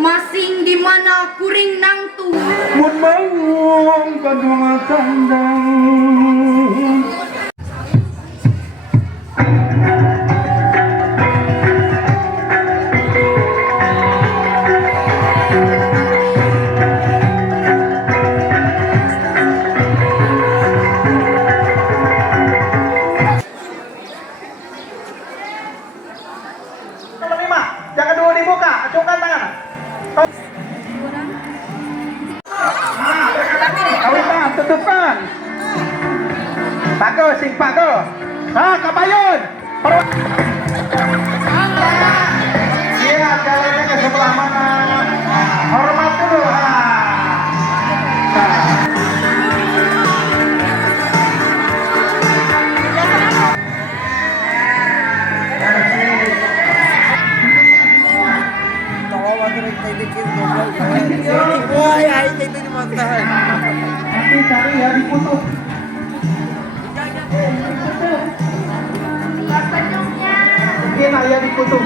Masing di mana kuring nang tu. Mun manggung kadung tandang. Jangan dulu dibuka, acungkan tangan. Kawitan, tutupan. Bagus, sing bagus. Nah, kabayun. Iya, jalannya ke sebelah mana? Hormat dulu. Nanti cari ya di kutub. Mungkin ayah di kutub.